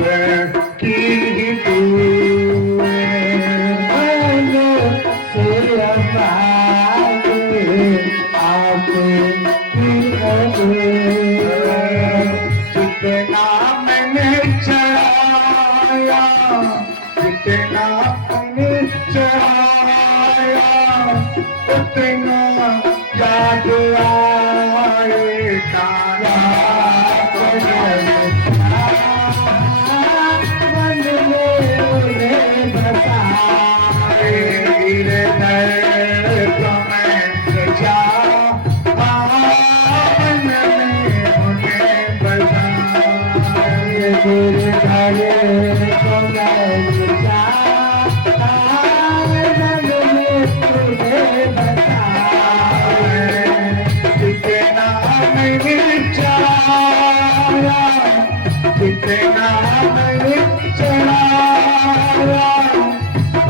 आपकी ही जितना मैंने चढ़ाया, जितना मैंने चढ़ाया, उतना याद आएगा। मन में उन्हें बसाए, हृदय को मैंने चाहा, मन में उन्हें बसाए, हृदय को मैंने चाहा, मन में उन्हें बसाए। जितना मैंने चढ़ाया, जितना मैंने चढ़ाया,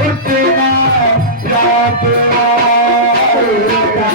उतना याद आएगा।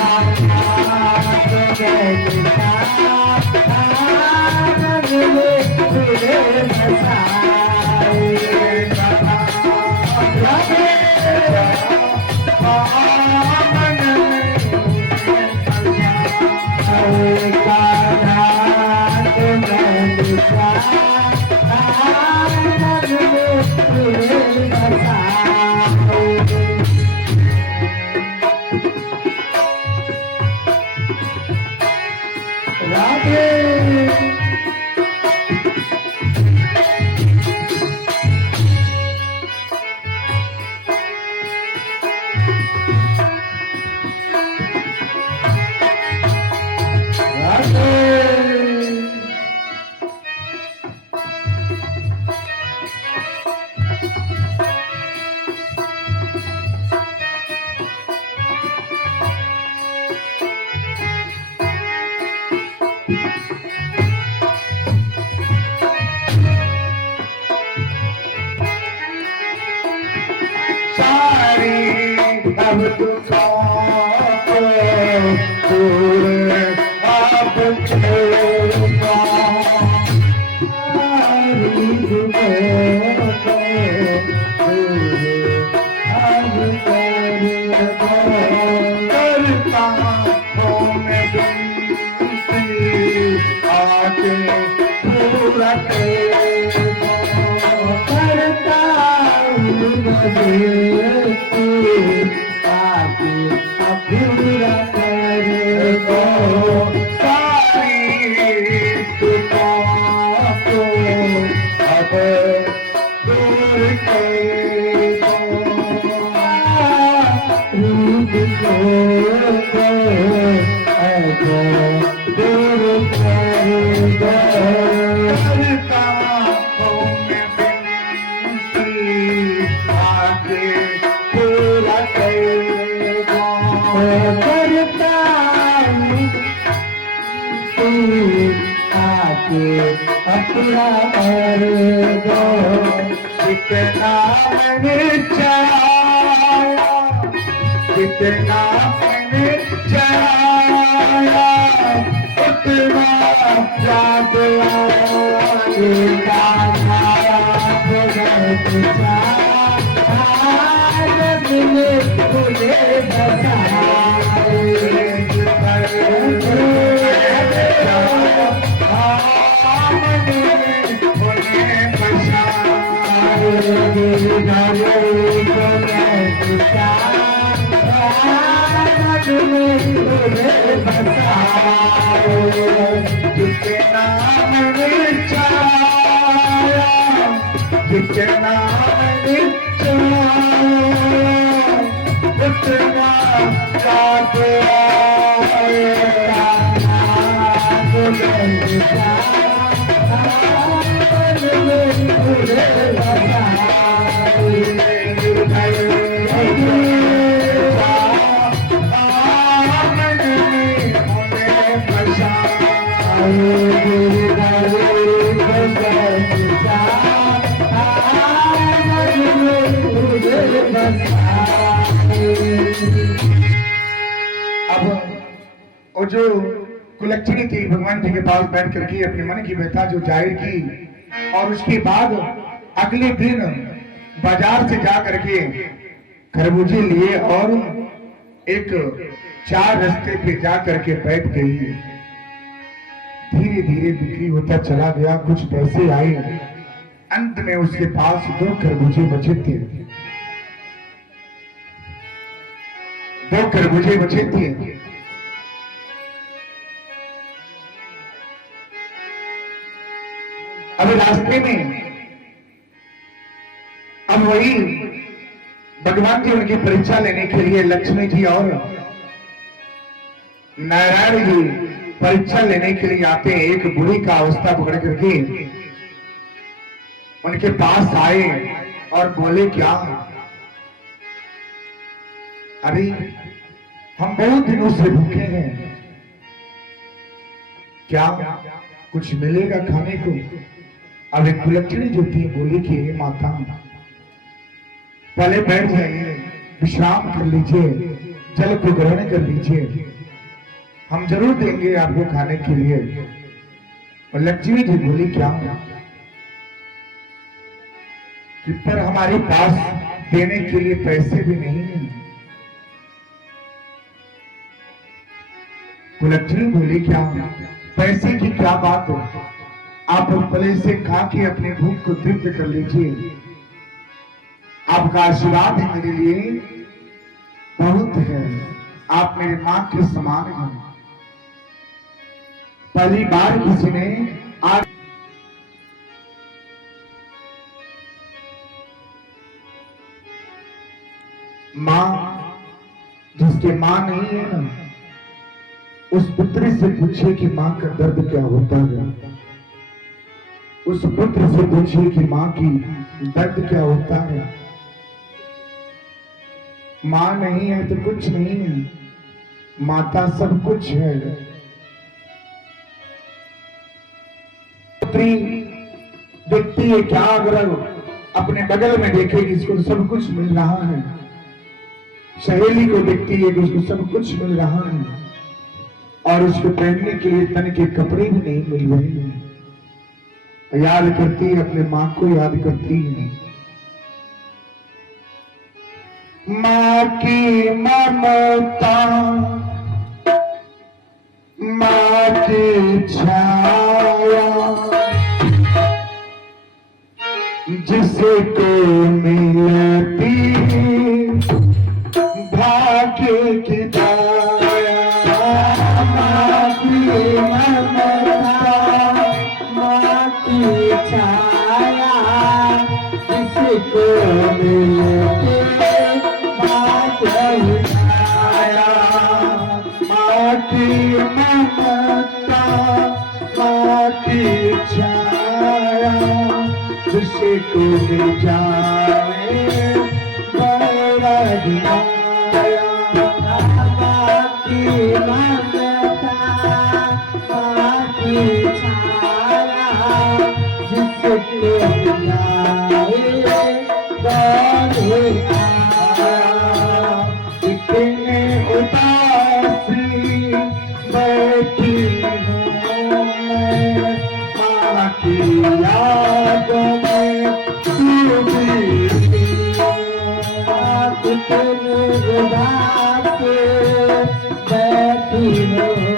सारी अब दुखों को दूर अब छोड़ो, सारी दुखों को दूर अब छोड़ो। करता हूँ मैं विनती, आके पूरा कर दो। करता हूँ पूरा कर दो। सारी दुखों को अब दूर कर दो। रूप को अब दूर कर दो। करता हूँ मैं विनती, आगे पूरा कर दो। करता हूँ तू आके पूरा कर दो। जितना मैंने चढ़ाया, जितना मैंने चढ़ाया, उतना याद आएगा। मुझे जितना मैंने चाहा, जितना मैंने चाहा, उतना याद आएगा। अब वो जो कुलच्छनी थी भगवान जी के पास बैठ करके अपने मन की व्यथा जो जाहिर की, और उसके बाद अगले दिन बाजार से जा करके खरबूजे लिए और एक चार रास्ते पे जा करके बैठ गई। धीरे धीरे बिक्री होता चला गया, कुछ पैसे आए। अंत में उसके पास 2 खरबूजे बचे थे। 2 खरबूजे बचे थे। अब रास्ते में अब वही भगवान जी उनकी परीक्षा लेने के लिए लक्ष्मी जी और नारायण जी परीक्षा लेने के लिए आते। एक बुढ़ी का अवस्था पकड़ करके उनके पास आए और बोले, क्या अरे हम बहुत दिनों से भूखे हैं, क्या कुछ मिलेगा खाने को? अब एक कुलक्षणी जो थी बोली कि माता पहले बैठ जाइए, विश्राम कर लीजिए, जल को ग्रहण कर लीजिए, हम जरूर देंगे आपको खाने के लिए। और लक्ष्मी जी बोली, क्या कि पर हमारे पास देने के लिए पैसे भी नहीं है। कुलक्षणी बोली, क्या पैसे की क्या बात है, आप पहले से खा के अपने भूख को तृप्त कर लीजिए, आपका आशीर्वाद है मेरे लिए बहुत है, आप मेरे मां के समान हैं। पहली बार किसी ने आज मां, जिसके मां नहीं है ना, उस पुत्री से पूछे कि मां का दर्द क्या होता है। उस पुत्र से पूछिए कि मां की दर्द क्या होता है। मां नहीं है तो कुछ नहीं है, माता सब कुछ है। पुत्री देखती है क्या, अगर अपने बगल में देखेगी इसको तो सब कुछ मिल रहा है। सहेली को देखती है कि उसको सब कुछ मिल रहा है और उसको पहनने के लिए तन के कपड़े भी नहीं मिल रहे हैं। याद करती है, अपने मां को याद करती है। मां की ममता, मां की छाया, जिसको मिलती भाग्य की दाया। मां की ममता, मां की छाया, जिसको मिलती भाग्य की दाया। मां की ममता, मां की छाया, जिसको मिल जाए बड़ा दिलाया। मां की ममता, मां की छाया, जिसको मिल जाए बड़ा दिलाया। इतने उदासी बैठी हूँ मैं, मां की यादों में डूबी। इतने उदासी बैठी हूँ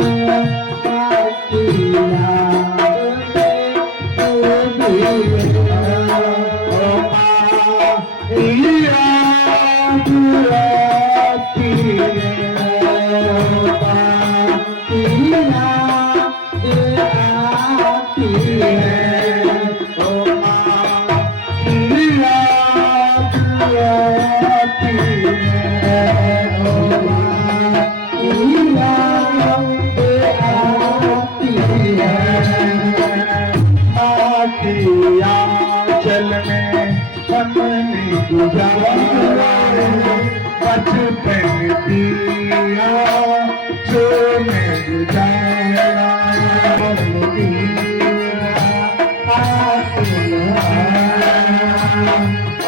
मैं, मां की यादों में डूबी। ओ मां याद आती है, मां की याद आती है। ओ मां की याद आती है, ओ मां की याद आती है। मां की आंचल में हमने गुजारा बचपन दिया जो मैं गुजारा।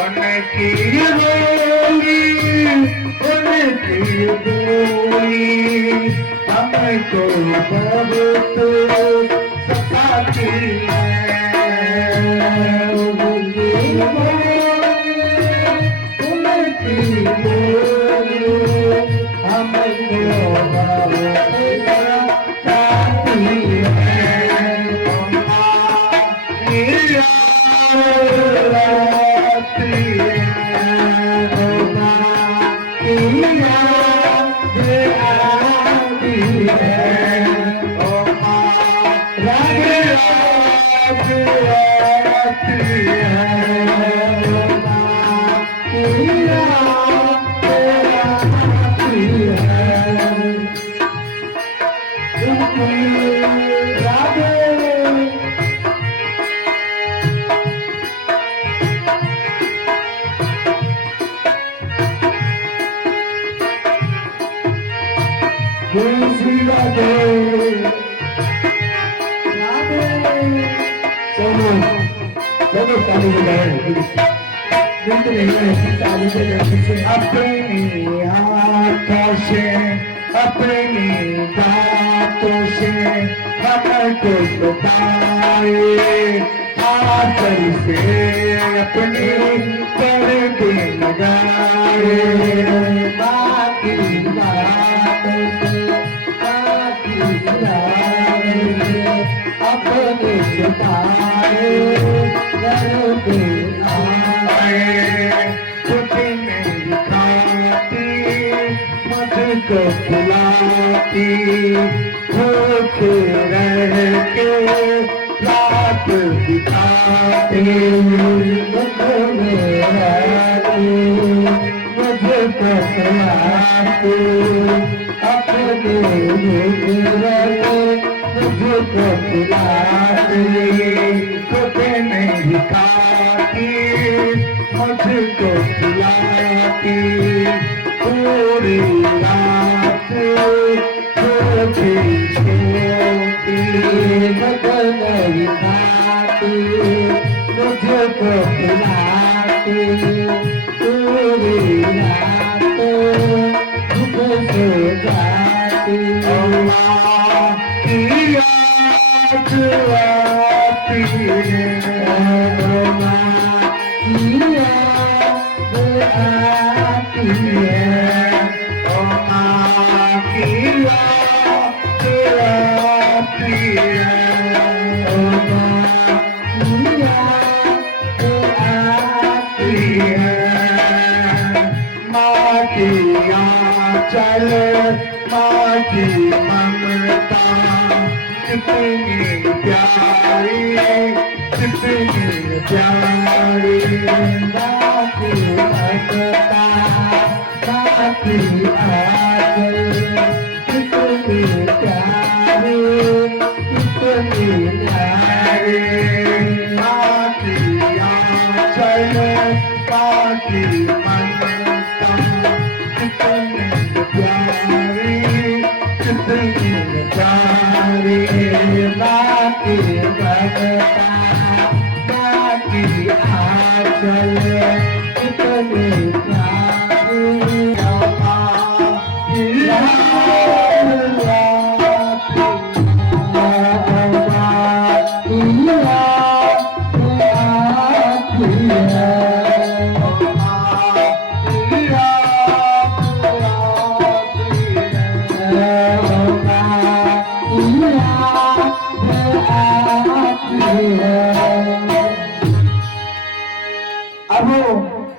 उनकी बोली, उनकी बोली हमको बहुत सताती है। अपनी हाथों से अपनी बातों से हमको बताए आकर से अपनी कर दे लगाए बाकी बातों से बाकी अपने छुपाए कर दे मुझको बुलाती भूख रह के रात दिखाती मुझको बुलाती अपने मुझको बुलाती खुद नहीं खाती मुझको बुलाती पूरी रात सोती नहीं खाती मुझको बुलाती पूरी रात मुझसे जाती की याद आती है चल माँ की ममता कितनी प्यारी कितनी प्यारी माँ की ममता माँ की आंचल कितनी प्यारी कितनी प्यारी माँ की आंचल माँ की ममता कितनी प्यारी बाकी बगता बाकी आंचल कितनी प्यारी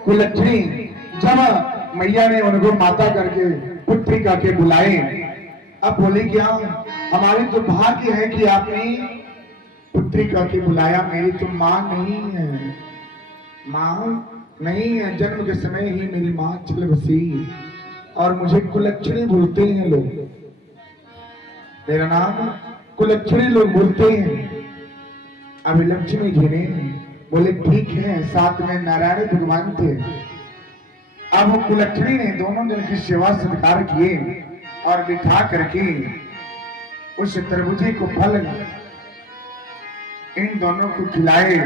कुलच्छनी जब मैया ने उनको माता करके पुत्री करके बुलाए, अब बोले क्या हमारी तो भाग्य है कि आपने पुत्री करके बुलाया, मेरी तो माँ नहीं है, माँ नहीं है, जन्म के समय ही मेरी माँ चल बसी और मुझे कुलच्छनी बोलते हैं लोग, मेरा नाम कुलच्छनी लोग बोलते हैं। अभी लक्ष्मी जी ने बोले ठीक है, साथ में नारायण भगवान थे। अब वो कुलच्छनी ने दोनों जन की सेवा सत्कार किए और बिठा करके उस तरबूजे को फल इन दोनों को खिलाए।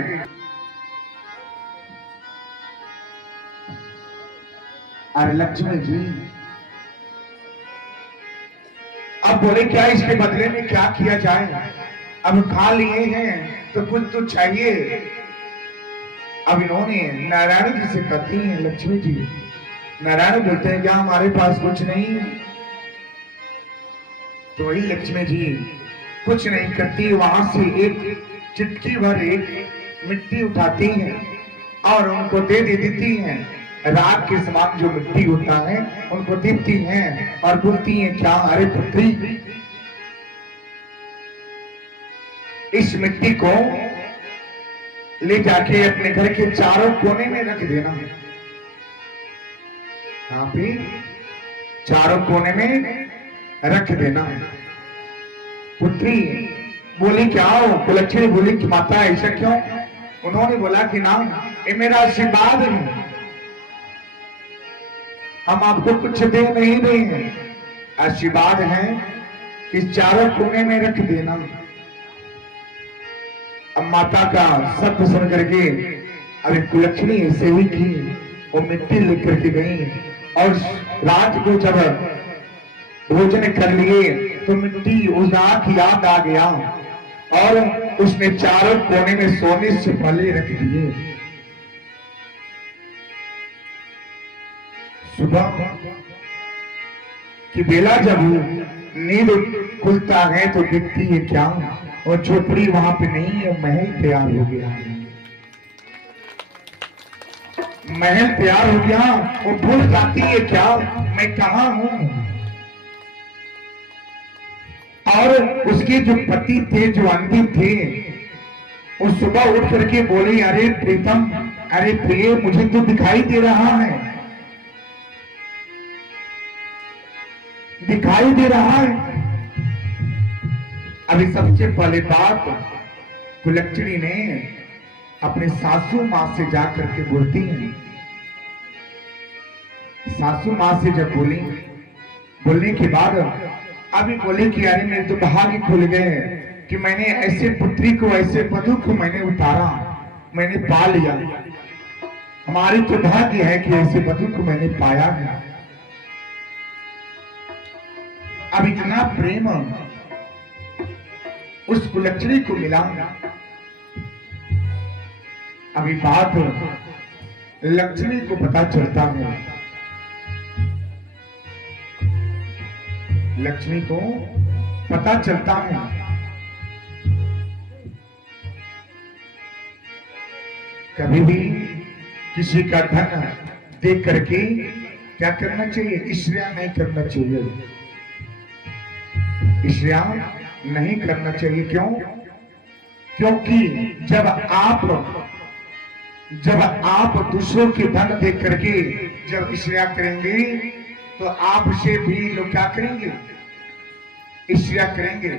अरे लक्ष्मी जी अब बोले क्या इसके बदले में क्या किया जाए, अब खा लिए हैं तो कुछ तो चाहिए। अब इन्होंने नारायण जी से कहती हैं लक्ष्मी जी, नारायण बोलते हैं क्या हमारे पास कुछ नहीं है, तो वही लक्ष्मी जी कुछ नहीं करती, वहां से एक चिटकी भर एक मिट्टी उठाती हैं और उनको दे देती हैं। रात के समान जो मिट्टी होता है उनको देती हैं और बोलती हैं क्या अरे पुत्री इस मिट्टी को ले जाके अपने घर के चारों कोने में रख देना। यहाँ पे चारों कोने में रख देना। पुत्री बोली क्या हो? कुलच्छनी बोली कि माता ऐसा क्यों? उन्होंने बोला कि ना, ये मेरा आशीर्वाद है, हम आपको कुछ दे नहीं रहे हैं, आशीर्वाद है कि चारों कोने में रख देना। अब माता का शब्द सुन करके अभी कुलच्छनी ऐसे ही की, वो मिट्टी लेकर के गई और रात को जब भोजन कर लिए तो मिट्टी उस आंख याद आ गया और उसने चारों कोने में सोने से फले रख दिए। सुबह की बेला जब नींद खुलता है तो दिखती है क्या, और झोपड़ी वहां पे नहीं है, महल तैयार हो गया। महल तैयार हो गया, वो भूल जाती है क्या, मैं कहां हूं। और उसके जो पति थे, जो अंधी थे, वो सुबह उठ करके बोले, अरे प्रीतम, अरे प्रिय, मुझे तो दिखाई दे रहा है, दिखाई दे रहा है। अभी सबसे पहले बात कुलच्छनी ने अपने सासू मां से जाकर के बोलती है। सासू मां से जब बोली, बोलने के बाद अभी बोली कि अरे मेरे तो भाग्य खुल गए कि मैंने ऐसे पुत्री को, ऐसे वधू को मैंने उतारा, मैंने पा लिया। हमारी तो भाग्य है कि ऐसे वधू को मैंने पाया है। अब इतना प्रेम उस कुलच्छनी को मिला। अभी बात लक्ष्मी को पता चलता है, लक्ष्मी को पता चलता है। कभी भी किसी का धन देख करके क्या करना चाहिए? ईर्ष्या नहीं करना चाहिए, ईर्ष्या नहीं करना चाहिए। क्यों? क्योंकि जब आप दूसरों के धन देख करके जब ईर्ष्या करेंगे तो आपसे भी लोग क्या करेंगे? ईर्ष्या करेंगे।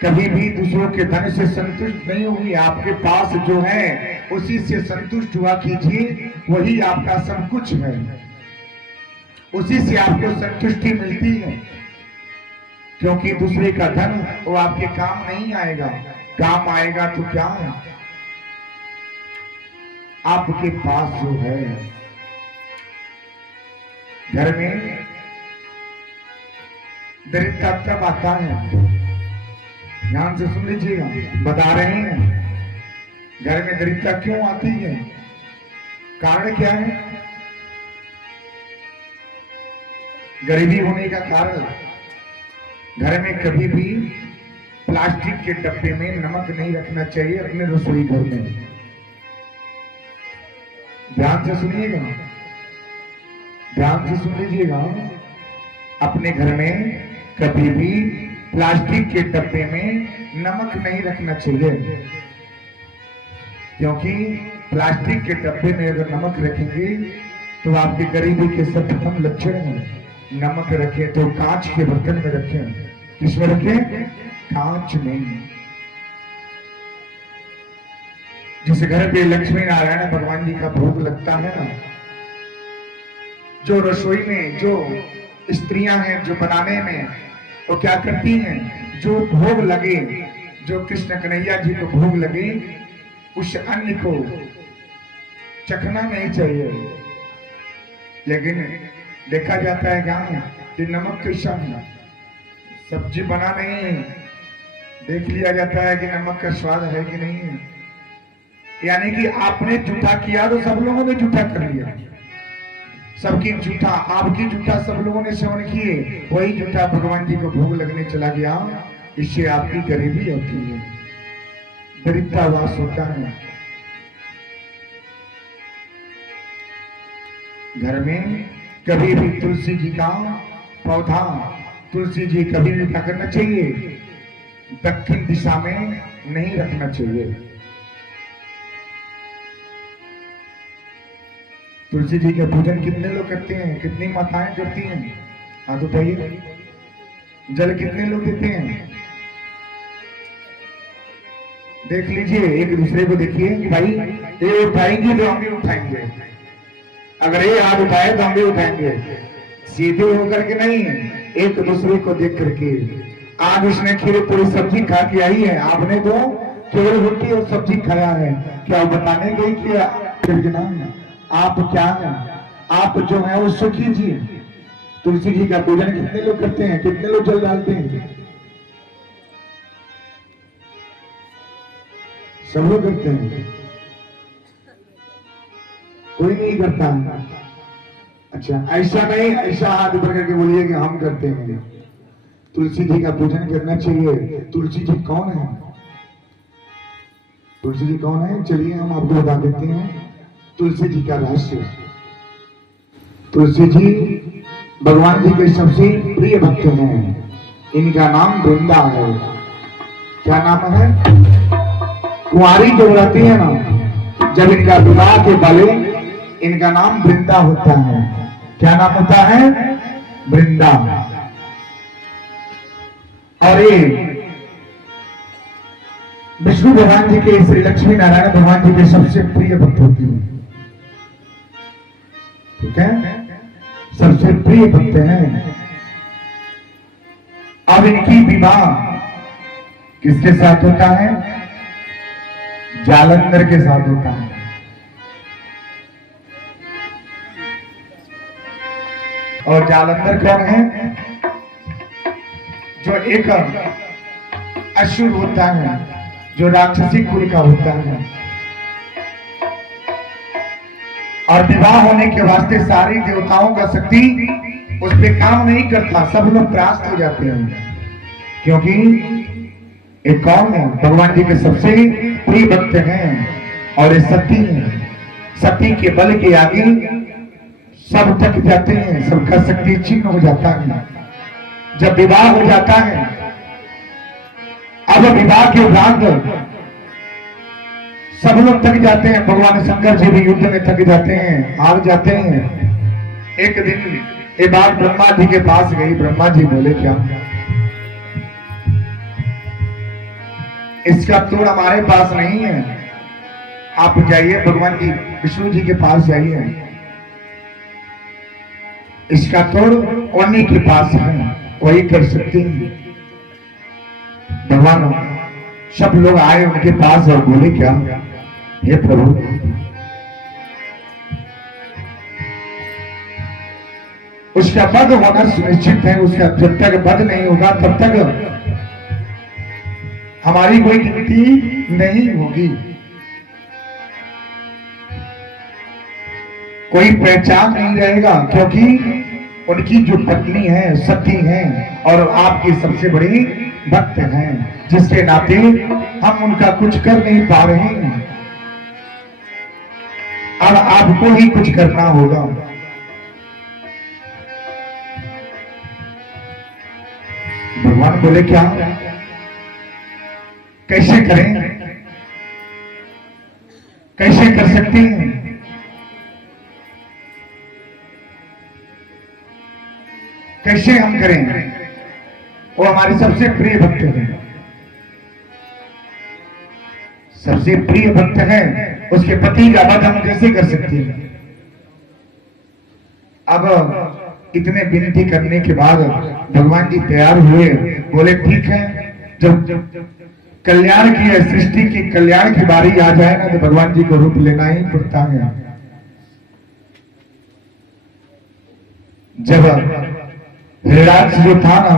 कभी भी दूसरों के धन से संतुष्ट नहीं हुई, आपके पास जो है उसी से संतुष्ट हुआ कीजिए, वही आपका सब कुछ है, उसी से आपको संतुष्टि मिलती है। क्योंकि दूसरे का धन वो आपके काम नहीं आएगा, काम आएगा तो क्या है? आपके पास जो है घर में दरिद्रता तब आता है, ध्यान से सुन लीजिएगा, बता रहे हैं घर में दरिद्रता क्यों आती है, कारण क्या है? गरीबी होने का कारण, घर में कभी भी प्लास्टिक के डब्बे में नमक नहीं रखना चाहिए अपने रसोई घर में। ध्यान से सुनिएगा, ध्यान से सुन लीजिएगा। अपने घर में कभी भी प्लास्टिक के डब्बे में नमक नहीं रखना चाहिए, क्योंकि प्लास्टिक के डब्बे में अगर नमक रखेंगे तो आपकी गरीबी के सर्वप्रथम लक्षण है। नमक रखें तो कांच के बर्तन में रखें। किसमें रखें? कांच में। जिस घर पे लक्ष्मी नारायण भगवान जी का भोग लगता है ना, जो रसोई में जो स्त्रियां हैं जो बनाने में वो क्या करती हैं, जो भोग लगे, जो कृष्ण कन्हैया जी को भोग लगे, उस अन्न को चखना नहीं चाहिए। लेकिन देखा जाता है क्या कि नमक कैसा है, सब्जी बना नहीं, देख लिया जाता है कि नमक का स्वाद है कि नहीं है। यानी कि आपने जूठा किया तो सब लोगों ने जूठा कर लिया, सबकी जूठा, आपकी जूठा सब लोगों ने सेवन किए, वही जूठा भगवान जी को भोग लगने चला गया। इससे आपकी गरीबी होती है, दरिद्रता वास होता है। घर में कभी भी तुलसी जी का पौधा, तुलसी जी कभी भी क्या करना चाहिए? दक्षिण दिशा में नहीं रखना चाहिए। तुलसी जी का पूजन कितने लोग करते हैं, कितनी माताएं करती हैं? हाँ तो बताइए, जल कितने लोग देते हैं? देख लीजिए, एक दूसरे को देखिए कि भाई ये उठाएंगे तो हम भी उठाएंगे, अगर ये हाथ उठाए तो हम भी उठाएंगे। सीधे होकर के नहीं, एक दूसरे को देख करके। आज उसने खीर पूरी सब्जी खा के आई है, आपने तो केवल रोटी और सब्जी खाया है। क्या बताने गई कि आप क्या है? आप जो है वो सुखी जी। तुलसी जी का पूजन कितने लोग करते हैं, कितने लोग जल डालते हैं? सब लोग करते हैं, कोई नहीं करता। अच्छा, ऐसा नहीं, ऐसा हाथ ऊपर करके बोलिए कि हम करते हैं। तुलसी जी का पूजन करना चाहिए। तुलसी जी कौन है? तुलसी जी कौन है? चलिए हम आपको बता देते हैं तुलसी जी का रहस्य। तुलसी जी भगवान जी के सबसे प्रिय भक्त हैं। इनका नाम वृंदा है। क्या नाम है? कुंवारी जो रहती है ना, जब इनका विवाह के पहले इनका नाम वृंदा होता है। क्या नाम होता है? वृंदा। और ये विष्णु भगवान जी के, श्री लक्ष्मी नारायण भगवान जी के सबसे प्रिय भक्त होती है। ठीक है, सबसे प्रिय भक्त हैं। अब इनकी विवाह किसके साथ होता है? जालंधर के साथ होता है। और जालंधर कौन है? जो एक असुर होता है, जो राक्षसी कुल का होता है। और विवाह होने के वास्ते सारी देवताओं का शक्ति उस पे काम नहीं करता, सब लोग त्रास्त हो जाते हैं। क्योंकि एक कौन है? भगवान जी के सबसे प्रिय भक्त हैं और ये सती हैं। सती के बल के आगे सब थक जाते हैं, सबका शक्ति छिन्न हो जाता है जब विवाह हो जाता है। अब विवाह के बाद सब लोग थक जाते हैं। भगवान शंकर जी भी युद्ध में थक जाते हैं, हार जाते हैं। एक दिन ये बात ब्रह्मा जी के पास गई। ब्रह्मा जी बोले, क्या इसका तोड़ हमारे पास नहीं है, आप जाइए भगवान जी विष्णु जी के पास जाइए, इसका तोड़ उन्हीं के पास है, वही कर सकते हैं। भगवान सब लोग आए उनके पास और बोले, क्या हे प्रभु, उसका वध होना सुनिश्चित है। उसका जब तक वध नहीं होगा तब तक हमारी कोई गिनती नहीं होगी, कोई पहचान नहीं रहेगा। क्योंकि उनकी जो पत्नी है सती है और आपकी सबसे बड़ी भक्त हैं, जिसके नाते हम उनका कुछ कर नहीं पा रहे हैं। अब आपको ही कुछ करना होगा। भगवान बोले, क्या कैसे करें, कैसे कर सकते हैं? कैसे हम करें? वो हमारे सबसे प्रिय भक्त हैं, सबसे प्रिय भक्त हैं, उसके पति का वध हम कैसे कर सकते हैं? अब इतने विनती करने के बाद भगवान जी तैयार हुए। बोले, ठीक है, जब कल्याण की है, सृष्टि की कल्याण की बारी आ जाए ना, तो भगवान जी को रूप लेना ही पड़ता है। जब हिरणाक्ष जो था ना,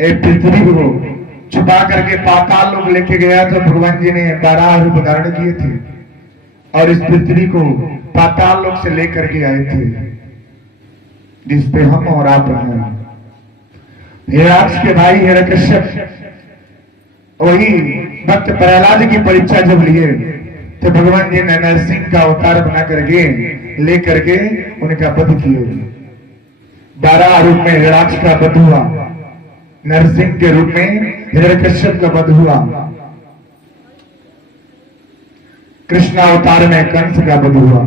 एक पृथ्वी को छुपा करके पाताल लोग लेके गया, तो भगवान जी ने 12 रूप धारण किए थे और इस पृथ्वी को पाताल लोग से लेकर के आए थे, जिसपे हम और आप हैं। हिरणाक्ष के भाई हिरण्यकश्यप वही भक्त प्रहलाद की परीक्षा जब लिए, तो भगवान जी ने नरसिंह का अवतार बना करके लेकर के उनका वध किए। 12 रूप में हिरणाक्ष का वध हुआ, नरसिंह के रूप में हिरण्यकश्यप का वध हुआ, कृष्ण अवतार में कंस का वध हुआ,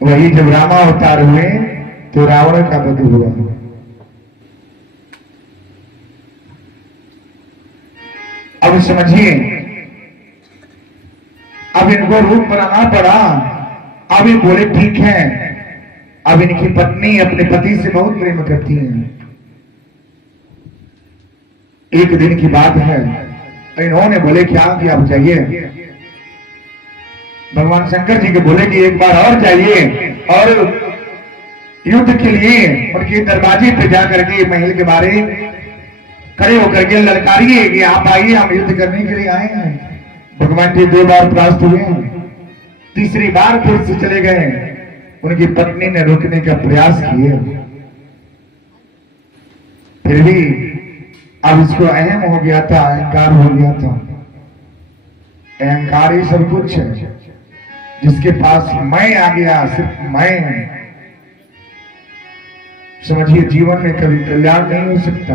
वही जब रामा अवतार हुए तो रावण का वध हुआ। अब समझिए, अब इनको रूप बनाना पड़ा। अब ये बोले ठीक है, अब इनकी पत्नी अपने पति से बहुत प्रेम करती हैं। एक दिन की बात है, इन्होंने बोले क्या कि आप जाइए, भगवान शंकर जी के बोले कि एक बार और जाइए और युद्ध के लिए उनके दरवाजे पे जाकर के महल के बारे खड़े होकर के ललकारिए कि आप आइए, हम युद्ध करने के लिए आए हैं। भगवान जी 2 बार परास्त हुए, तीसरी बार फिर से चले गए। उनकी पत्नी ने रोकने का प्रयास किया, फिर भी अब इसको अहम हो गया था, अहंकार हो गया था। अहंकार ही सब कुछ है। जिसके पास मैं आ गया, सिर्फ मैं, समझिए जीवन में कभी कल्याण नहीं हो सकता।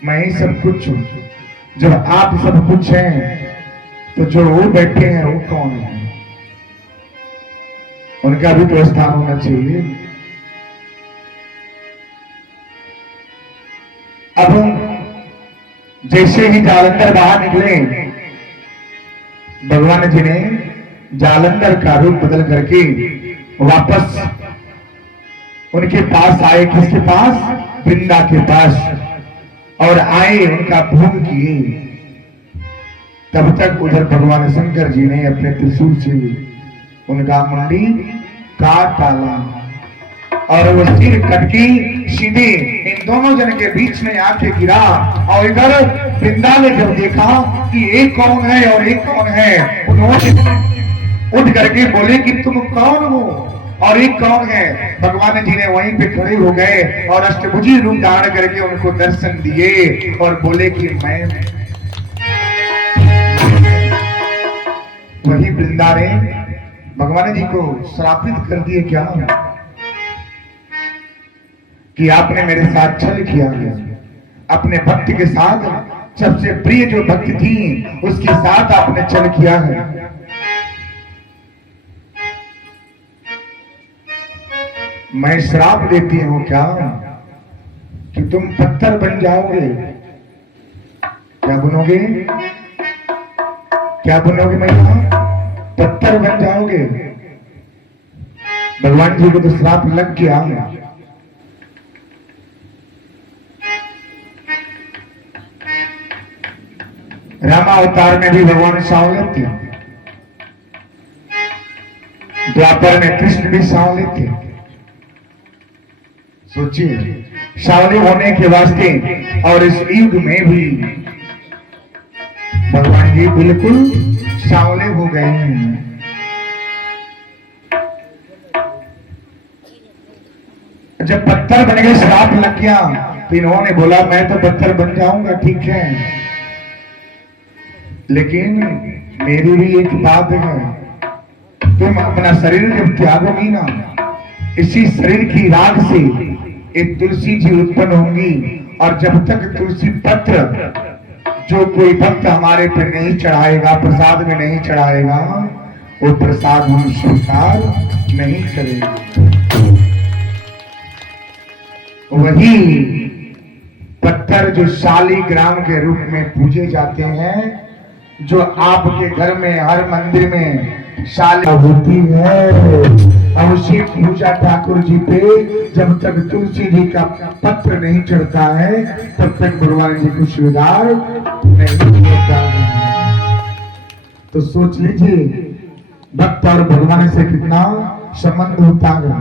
मैं ही सब कुछ हूं। जब आप सब कुछ हैं तो जो वो बैठे हैं वो कौन है? उनका भी तो स्थान होना चाहिए। अब जैसे ही जालंधर बाहर निकले, भगवान जी ने जालंधर का रूप बदल करके वापस उनके पास आए। किसके पास? वृंदा के पास। और आए, उनका भोग किए। तब तक उधर भगवान शंकर जी ने अपने त्रिशूल से उनका मुंडी काट डाला और वो सिर कटकी सीधे इन दोनों जन के बीच में आके गिरा। और इधर वृंदा ने जब देखा कि एक कौन है और एक कौन है, उन्होंने उठ करके बोले कि तुम कौन हो और एक कौन है? भगवान जी ने वहीं पे खड़े हो गए और अष्टभुजी रूप धारण करके उनको दर्शन दिए और बोले कि मैं। वही वृंदा ने भगवान जी को श्रापित कर दिए क्या कि आपने मेरे साथ छल किया है। अपने भक्त के साथ, सबसे प्रिय जो भक्त थी उसके साथ आपने छल किया है। मैं श्राप देती हूं क्या कि तुम पत्थर बन जाओगे। क्या बनोगे? क्या बनोगे? मैया पत्थर बन जाओगे। भगवान जी को तो श्राप लग गया। रामा अवतार में भी भगवान सांवले थे, द्वापर में कृष्ण भी सांवले थे। सोचिए, सांवले होने के वास्ते और इस युग में भी भगवान जी बिल्कुल सांवले हो गए हैं। जब पत्थर बन गए, श्राप लग गया, तो इन्होंने बोला मैं तो पत्थर बन जाऊंगा, ठीक है, लेकिन मेरी भी एक बात है। तुम अपना शरीर जब त्यागोगी ना, इसी शरीर की राख से एक तुलसी जी उत्पन्न होंगी। और जब तक तुलसी पत्र जो कोई भक्त हमारे पे नहीं चढ़ाएगा, प्रसाद में नहीं चढ़ाएगा, वो प्रसाद हम स्वीकार नहीं करेंगे। वही पत्थर जो शालिग्राम के रूप में पूजे जाते हैं, जो आपके घर में हर मंदिर में शाली होती है, अवश्य पूजा ठाकुर जी पे जब तक तुलसी जी का पत्र नहीं चढ़ता है तब तक भगवान जी को स्वीकार नहीं होता है। तो सोच लीजिए भक्त और भगवान से कितना संबंध होता है।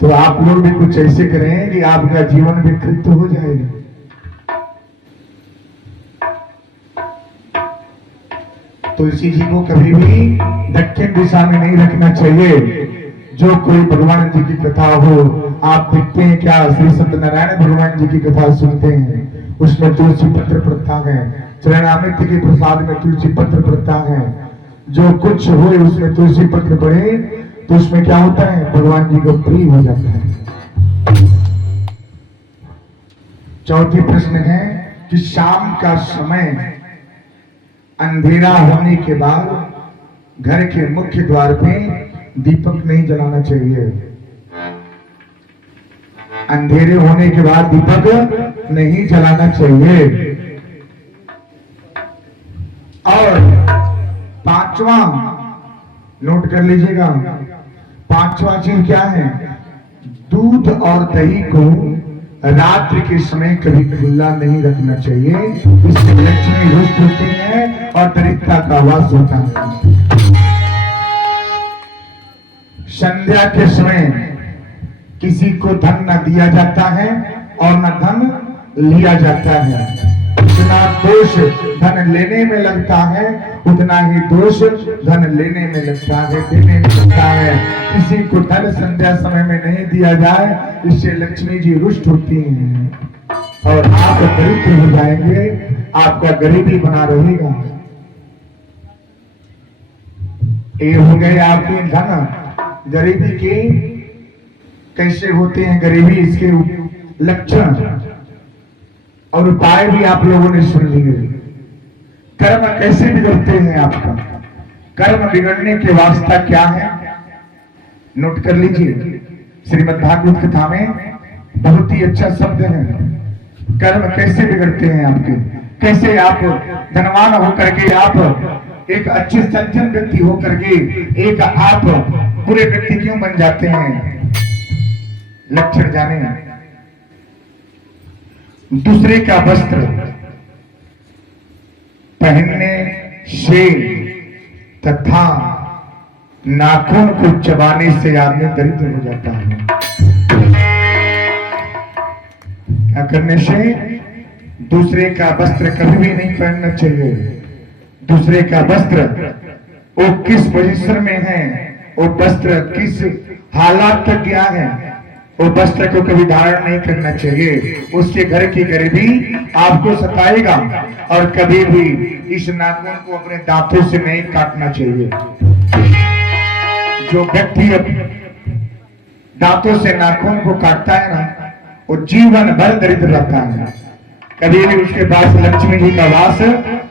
तो आप लोग भी कुछ ऐसे करें कि आपका जीवन विकृत हो जाएगा। तुलसी जी को कभी भी दक्षिण दिशा में नहीं रखना चाहिए। जो कोई भगवान जी की कथा हो, आप देखते हैं क्या श्री सत्यनारायण भगवान जी की कथा सुनते हैं, उसमें तुलसी पत्र पड़ता है। चरणामृत के प्रसाद में तुलसी पत्र पड़ता है। जो कुछ हो उसमें तुलसी पत्र पड़े तो उसमें क्या होता है? भगवान जी को प्रिय हो जाता है। चौथी प्रश्न है कि शाम का समय अंधेरा होने के बाद घर के मुख्य द्वार पे दीपक नहीं जलाना चाहिए। अंधेरे होने के बाद दीपक नहीं जलाना चाहिए। और पांचवा, नोट कर लीजिएगा, पांचवा चीज क्या है? दूध और दही को रात्रि के समय कभी खुला नहीं रखना चाहिए। इससे लक्ष्मी रुष्ट होती है और दरिद्रता का वास होता है। संध्या के समय किसी को धन न दिया जाता है और न धन लिया जाता है। जितना दोष धन लेने में लगता है उतना ही दोष धन लेने में लगता है, देने में लगता है। किसी को धन संध्या समय में नहीं दिया जाए, इससे लक्ष्मी जी रुष्ट होती हैं और आप दरिद्र हो जाएंगे, आपका गरीबी बना रहेगा। ये हो गए आपकी धन। गरीबी के कैसे होते हैं गरीबी, इसके लक्षण और उपाय भी आप लोगों ने सुन लिए। कर्म कैसे बिगड़ते हैं आपका? कर्म बिगड़ने के वास्ता क्या है? नोट कर लीजिए, श्रीमद् भागवत कथा में बहुत ही अच्छा शब्द है। कर्म कैसे बिगड़ते हैं आपके? कैसे आप धनवान होकर के, आप एक अच्छे सज्जन व्यक्ति होकर के एक आप बुरे व्यक्ति क्यों बन जाते हैं? लक्षण जाने। दूसरे का वस्त्र पहनने से तथा नाखून को चबाने से आदमी दरिद्र हो जाता है। क्या करने से? दूसरे का वस्त्र कभी भी नहीं पहनना चाहिए। दूसरे का वस्त्र वो किस पोजीशन में है, वो वस्त्र किस हालात तक गया है, वो वस्त्र को कभी धारण नहीं करना चाहिए। उसके घर की गरीबी आपको सताएगा और कभी भी इस नाखून को अपने दांतों से नहीं काटना चाहिए। जो व्यक्ति दांतों से नाखून को काटता है ना, वो जीवन भर दरिद्र रहता है। कभी भी उसके पास लक्ष्मी जी का वास